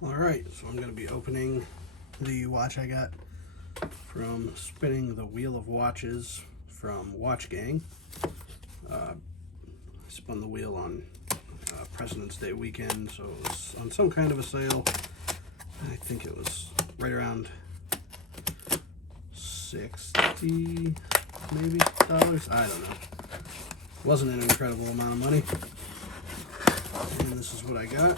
Alright, so I'm going to be opening the watch I got from spinning the Wheel of Watches from Watchgang. I spun the wheel on President's Day weekend, so it was on some kind of a sale. I think it was right around 60 maybe dollars. I don't know. Wasn't an incredible amount of money. And this is what I got.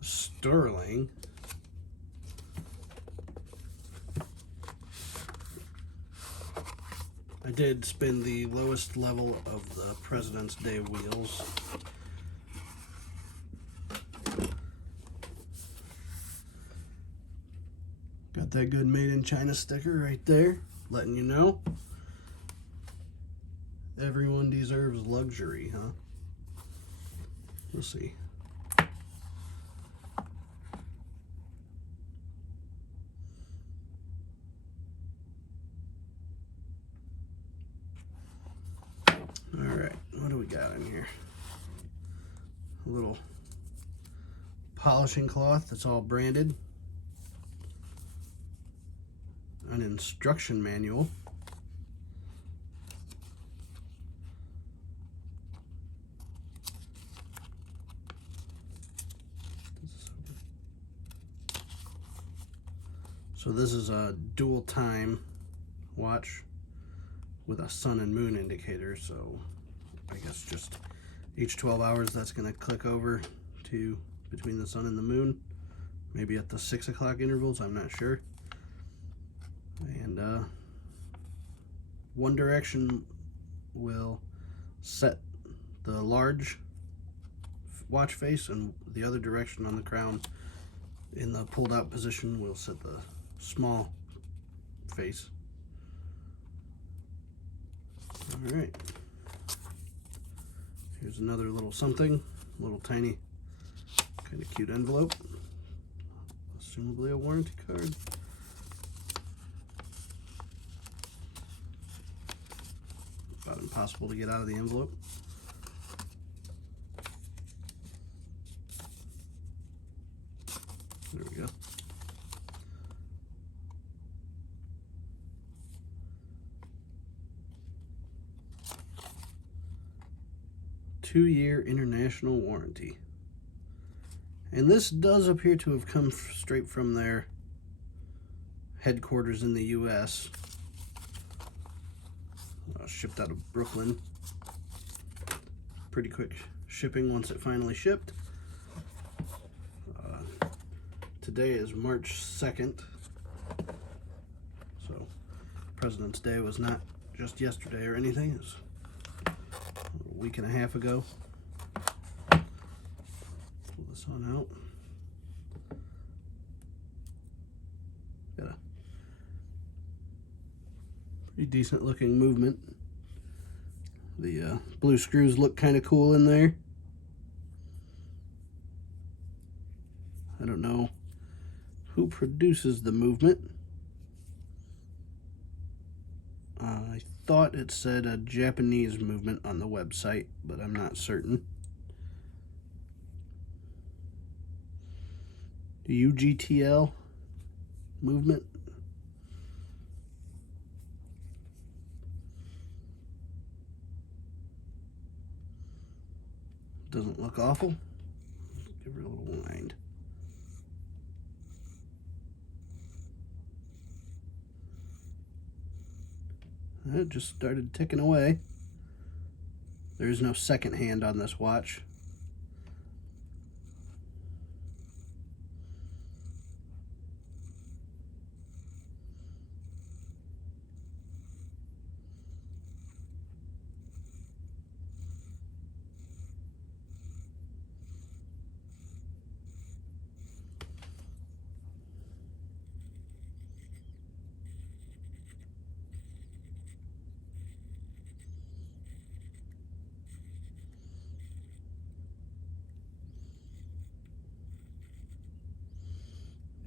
Stuhrling. I did spin the lowest level of the President's Day wheels. Got that good made in China sticker right there, letting you know. Everyone deserves luxury, huh? We'll see. Alright, what do we got in here? A little polishing cloth that's all branded. An instruction manual. So this is a dual time watch with a sun and moon indicator, so I guess just each 12 hours that's going to click over to between the sun and the moon, maybe at the 6 o'clock intervals, I'm not sure. And one direction will set the large watch face, and the other direction on the crown in the pulled out position will set the small face. Alright, here's another little something, little tiny kind of cute envelope, assumably a warranty card. About impossible to get out of the envelope. There we go. Two-year international warranty. And this does appear to have come straight from their headquarters in the US. Shipped out of Brooklyn. Pretty quick shipping once it finally shipped. Today is March 2nd. So President's Day was not just yesterday or anything. It was a week and a half ago. Pull this on out. Got a pretty decent looking movement. The blue screws look kind of cool in there. I don't know who produces the movement. I thought it said a Japanese movement on the website, but I'm not certain. UGTL movement. Doesn't look awful. Give her a little wind. It just started ticking away. There is no second hand on this watch.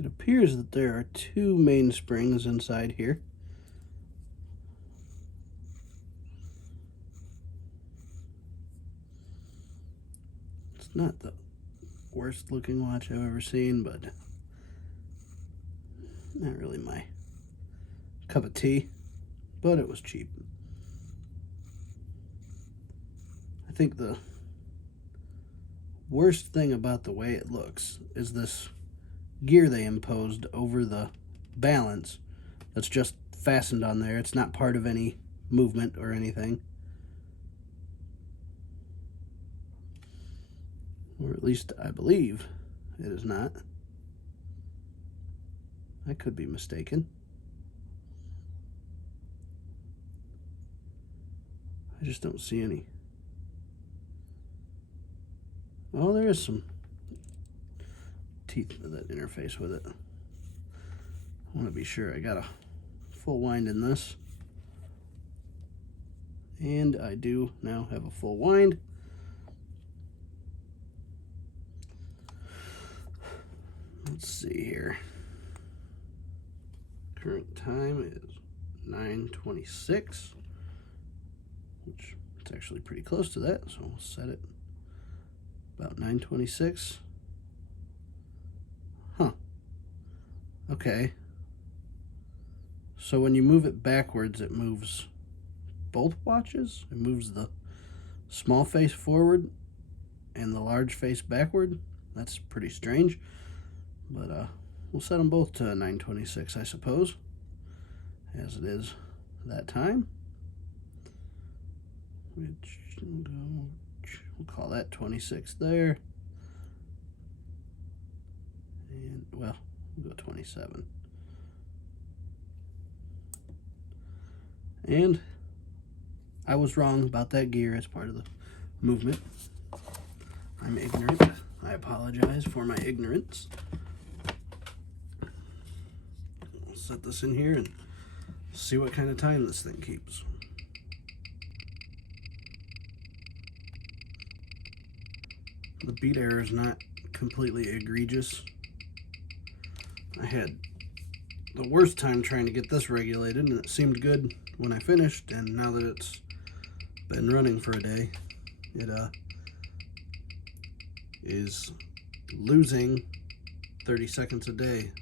It appears that there are two main springs inside here. It's not the worst looking watch I've ever seen, but not really my cup of tea, but it was cheap. I think the worst thing about the way it looks is this gear they imposed over the balance that's just fastened on there. It's not part of any movement or anything. Or at least I believe it is not. I could be mistaken. I just don't see any. Oh, there is some teeth with that interface with it. I want to be sure I got a full wind in this. And I do now have a full wind. Let's see here. Current time is 9:26, which it's actually pretty close to that, so we'll set it about 9:26. Huh. Okay. So when you move it backwards, it moves both watches? It moves the small face forward and the large face backward? That's pretty strange. But we'll set them both to 9:26, I suppose, as it is that time. Which we'll call that 26 there. And, well, we'll go 27. And I was wrong about that gear as part of the movement. I'm ignorant. I apologize for my ignorance. We'll set this in here and see what kind of time this thing keeps. The beat error is not completely egregious. I had the worst time trying to get this regulated, and it seemed good when I finished, and now that it's been running for a day, it is losing 30 seconds a day.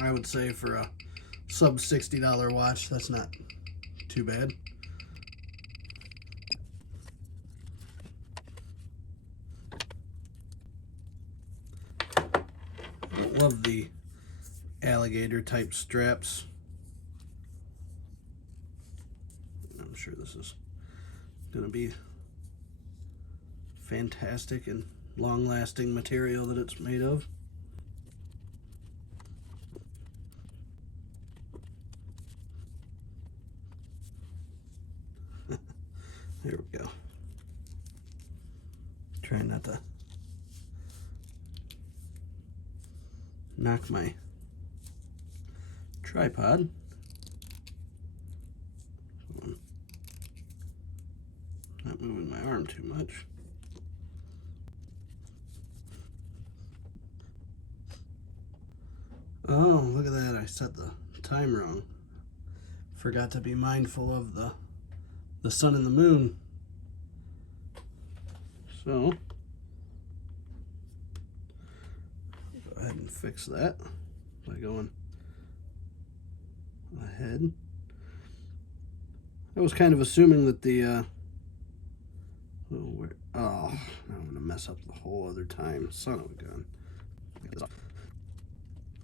I would say for a sub $60 watch, that's not too bad. I love the alligator type straps. I'm sure this is going to be fantastic and long-lasting material that it's made of. There we go. Trying not to knock my tripod. I'm not moving my arm too much. Oh, look at that. I set the time wrong. Forgot to be mindful of the sun and the moon. So, go ahead and fix that by going ahead. I was kind of assuming that the now I'm gonna mess up the whole other time. Son of a gun. Get this off.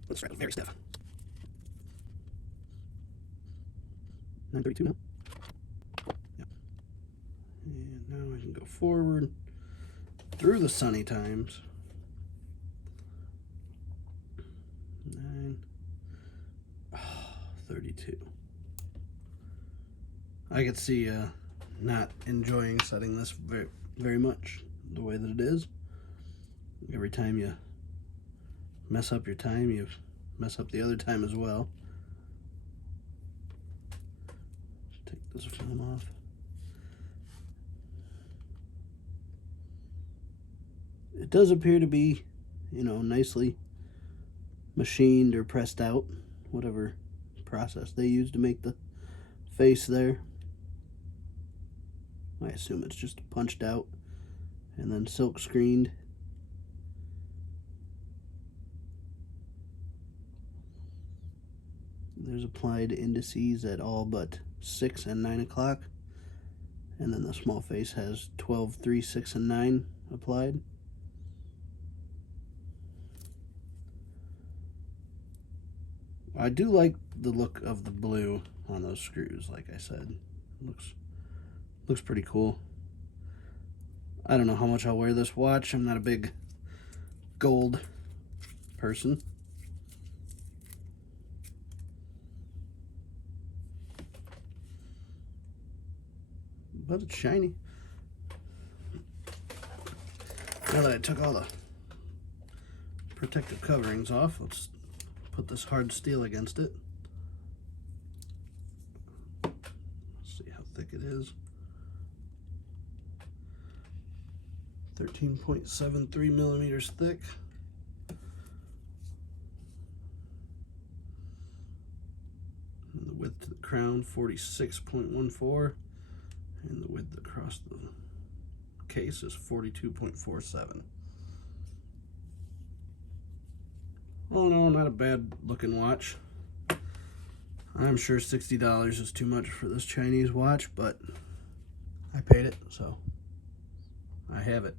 Let's try it very stiff. 9:32 now. Yeah. And now I can go forward through the sunny times. 32. I could see not enjoying setting this very much the way that it is. Every time you mess up your time, you mess up the other time as well. Take this film off. It does appear to be, you know, nicely machined or pressed out, whatever process they use to make the face there. I assume it's just punched out and then silk screened. There's applied indices at all but 6 and 9 o'clock. And then the small face has 12, 3, 6, and 9 applied. I do like the look of the blue on those screws, like I said. Looks pretty cool. I don't know how much I'll wear this watch. I'm not a big gold person. But it's shiny. Now that I took all the protective coverings off, let's put this hard steel against it. Let's see how thick it is. 13.73 millimeters thick. And the width to the crown, 46.14. And the width across the case is 42.47. Oh no, not a bad looking watch. I'm sure $60 is too much for this Chinese watch, but I paid it, so I have it.